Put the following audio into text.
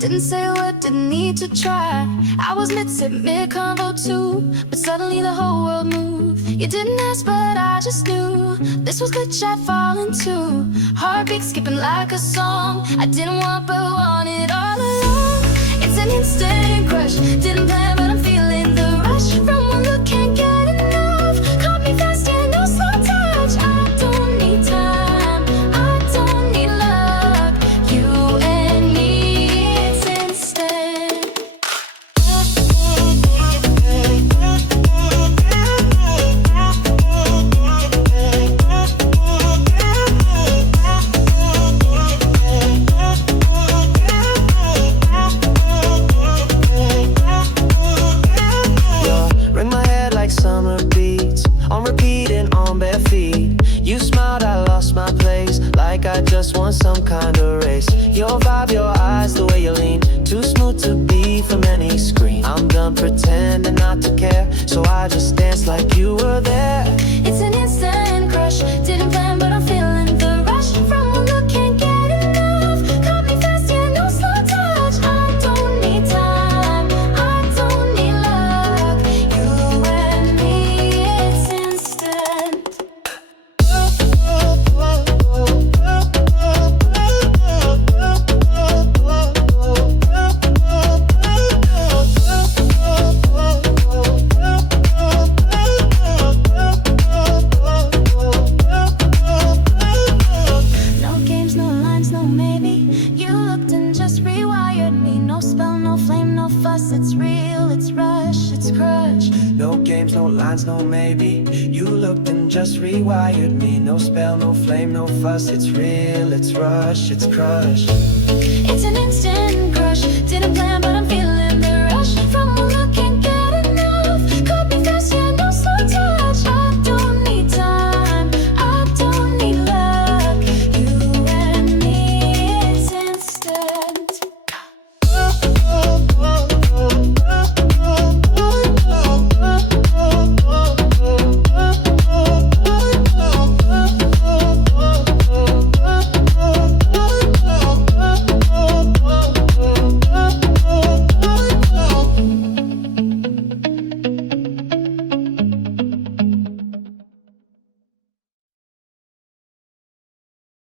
Didn't say a word, didn't need to try. I was mid-sip, mid-convo too, but suddenly the whole world moved. You didn't ask, but I just knew this was glitch I'd fallen to. Heartbeat skipping like a song I didn't want but wanted all along. It's an instant crush, didn't plan but I'm feeling the rush. From one look, can't get enough. Caught me fast, yeah, no slow touch. I don't need time, I don't need luck. You and me, it's instant. Ring my head like summer beats, on repeat and on bare feet. You smiled, I lost my place, like I just won some kind of race. Your vibe, your eyes, the way you lean, too smooth to be from any screen. I'm done pretending not to care, so I just dance like you were there. It's an instant crush, didn't plan but I'm feeling the rush. From one look, can't get enough. Caught me fast, yeah, no slow touch. I don't need time, I don't need luck. You and me, it's instant. No games, no lines, no maybe. You looked and just rewired me. No spell, no flame, no fuss. It's real, it's rush, it's crush. No games, no lines, no maybe. You looked and just rewired me. No spell, no flame, no fuss. It's real, it's rush, it's crush. It's an instant crush, didn't plan but